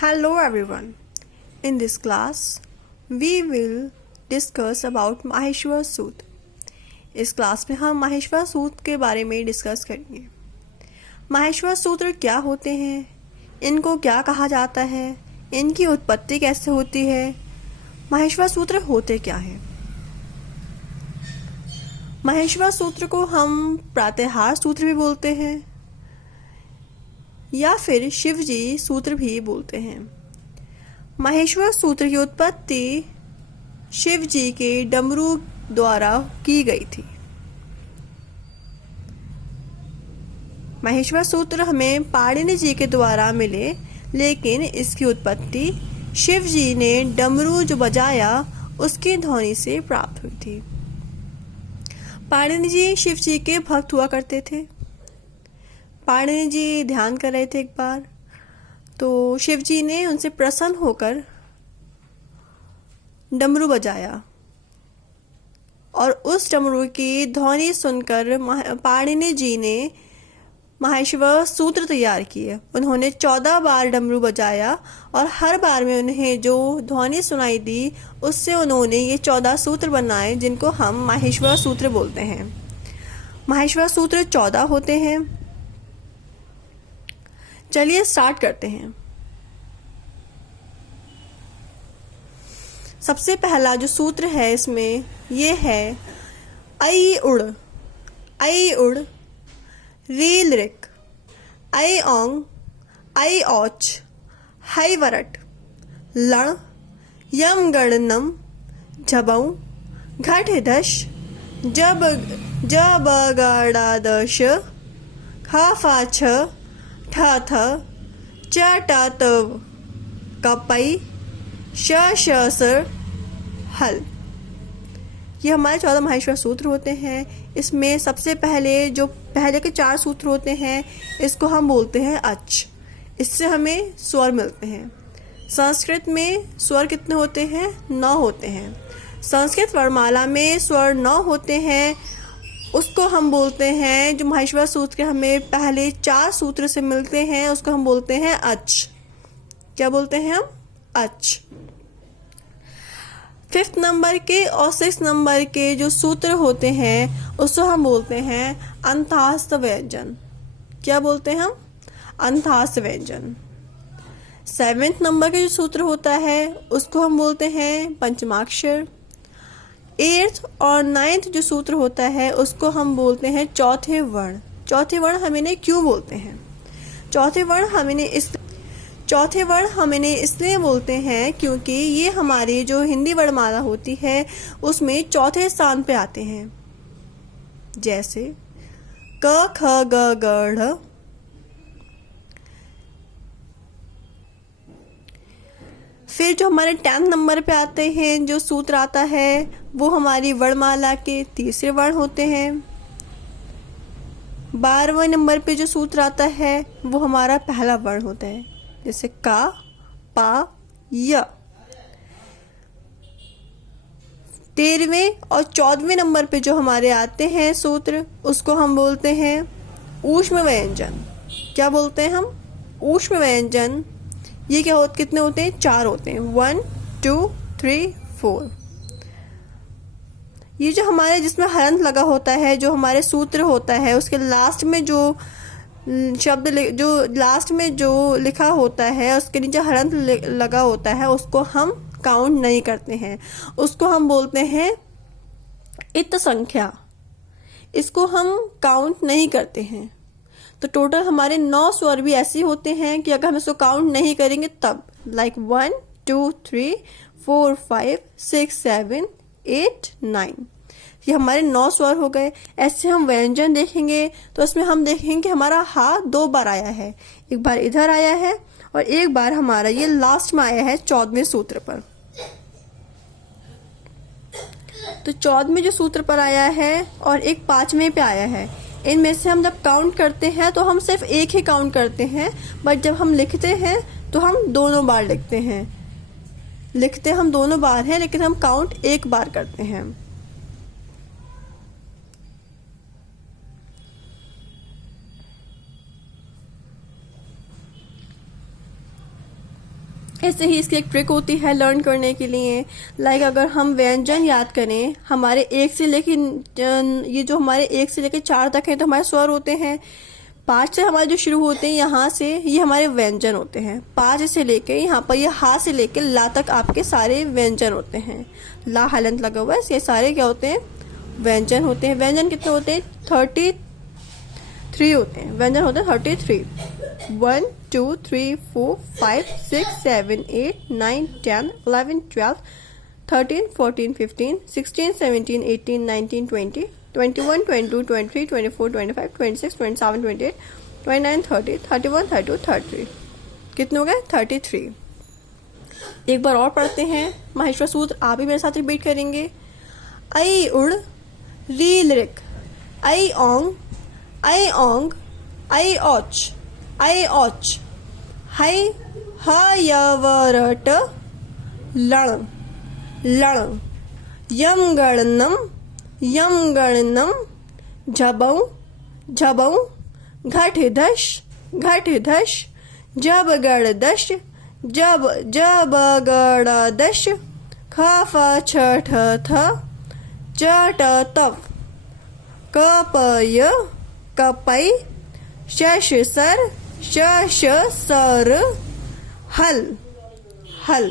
Hello everyone. In this class, we will discuss about Maheshwar सूत्र. इस class में हम माहेश्वर सूत्र के बारे में डिस्कस करेंगे. माहेश्वर सूत्र क्या होते हैं, इनको क्या कहा जाता है, इनकी उत्पत्ति कैसे होती है, माहेश्वर सूत्र होते क्या हैं. माहेश्वर सूत्र को हम प्रातहार सूत्र भी बोलते हैं या फिर शिवजी सूत्र भी बोलते हैं. माहेश्वर सूत्र की उत्पत्ति शिवजी के डमरू द्वारा की गई थी. माहेश्वर सूत्र हमें पाणिनि जी के द्वारा मिले, लेकिन इसकी उत्पत्ति शिवजी ने डमरू जो बजाया उसकी ध्वनि से प्राप्त हुई थी. पाणिनि जी शिवजी के भक्त हुआ करते थे. पाणिनि जी ध्यान कर रहे थे एक बार, तो शिवजी ने उनसे प्रसन्न होकर डमरू बजाया और उस डमरू की ध्वनि सुनकर पाणिनि जी ने माहेश्वर सूत्र तैयार किए. उन्होंने 14 बार डमरू बजाया और हर बार में उन्हें जो ध्वनि सुनाई दी उससे उन्होंने ये 14 सूत्र बनाए, जिनको हम माहेश्वर सूत्र बोलते हैं. माहेश्वर सूत्र 14 होते हैं. चलिए स्टार्ट करते हैं. सबसे पहला जो सूत्र है इसमें ये है आई उड़. आई उड़, री लिरिक, आई ओंग, आई औच, हाई वरट, लण, यम गणनम, झबऊ, घट दश, जब गड़ादश, खा फा छ, ठ थ, च ट त, कपई, श श स, हल. ये हमारे 14 माहेश्वर सूत्र होते हैं. इसमें सबसे पहले जो पहले के 4 सूत्र होते हैं इसको हम बोलते हैं अच. इससे हमें स्वर मिलते हैं. संस्कृत में स्वर कितने होते हैं? 9 होते हैं. संस्कृत वर्णमाला में स्वर 9 होते हैं. उसको हम बोलते हैं, जो माहेश्वर सूत्र के हमें पहले 4 सूत्र से मिलते हैं उसको हम बोलते हैं अच. क्या बोलते हैं हम? अच. 5th नंबर के और 6th नंबर के जो सूत्र होते हैं उसको हम बोलते हैं अंतःस्थ व्यंजन. क्या बोलते हैं हम? अंतःस्थ व्यंजन. 7th नंबर के जो सूत्र होता है उसको हम बोलते हैं पंचमाक्षर. 8th और 9th जो सूत्र होता है उसको हम बोलते हैं चौथे वर्ण. चौथे वर्ण हम इन्हें क्यों बोलते हैं? चौथे वर्ण हम इन्हें इसलिए बोलते हैं क्योंकि ये हमारी जो हिंदी वर्णमाला होती है उसमें चौथे स्थान पे आते हैं. जैसे क ख ग ग ढ. फिर जो हमारे 10th नंबर पे आते हैं जो सूत्र आता है वो हमारी वर्णमाला के तीसरे वर्ण होते हैं. 12वें नंबर पे जो सूत्र आता है वो हमारा पहला वर्ण होता है, जैसे का, पा, य. 13वें और 14वें नंबर पे जो हमारे आते हैं सूत्र उसको हम बोलते हैं ऊष्म व्यंजन. क्या बोलते हैं हम? ऊष्म व्यंजन. ये कितने होते हैं? 4 होते हैं. 1 2 3 4. ये जो हमारे जिसमें हलंत लगा होता है, जो हमारे सूत्र होता है उसके लास्ट में जो शब्द जो लास्ट में जो लिखा होता है उसके नीचे हलंत लगा होता है उसको हम काउंट नहीं करते हैं. उसको हम बोलते हैं इत संख्या. इसको हम काउंट नहीं करते हैं. तो टोटल हमारे 9 स्वर भी ऐसे होते हैं कि अगर हम इसको काउंट नहीं करेंगे तब, लाइक 1 2 3 4 5 6 7 8 9, ये हमारे 9 स्वर हो गए. ऐसे हम व्यंजन देखेंगे तो इसमें हम देखेंगे कि हमारा हा 2 बार आया है. एक बार इधर आया है और एक बार हमारा ये लास्ट में आया है 14वें सूत्र पर. तो 14वें जो सूत्र पर आया है और एक 5वें पे आया है. इनमें से हम जब काउंट करते हैं तो हम सिर्फ एक ही काउंट करते हैं, बट जब हम लिखते हैं तो हम दोनों बार लिखते हैं. लिखते हम दोनों बार हैं लेकिन हम काउंट एक बार करते हैं. ऐसे ही इसकी एक ट्रिक होती है लर्न करने के लिए। लाइक अगर हम व्यंजन याद करें, हमारे एक से लेके ये जो हमारे एक से लेके 4 तक है तो हमारे स्वर होते हैं। 5 से हमारे जो शुरू होते हैं यहाँ से, ये हमारे व्यंजन होते हैं। 5 से लेके यहाँ पर ये हा से लेके ला तक आपके सारे व्यंजन होते हैं। ला हलंत लगा हुआ है, ये सारे क्या होते हैं? व्यंजन होते हैं। व्यंजन कितने होते हैं? 33 होते हैं। व्यंजन होते हैं 33। 1 2 3 4 5 6 7 8 9 10 11 12 13 14 15 16 17 18 19 20 21 22 23 24 25 26 27 28 29 30 31 32 33। कितने हो गए? 33। एक बार और पढ़ते हैं माहेश्वर सूत्र, आप भी मेरे साथ रिपीट करेंगे। आई उड़ री लिरिक, आई ओंग, आई ओंग, आई औच, आई औच, हाय हायवरट लण लण, यम गणनम, यम गणनम, झबौ झबौ, घट धश, घट धश, जब गण दश, जब जब गण दश, खफ छठ थ, चट तफ, कपय कपई, शश सर, शश सर, हल हल।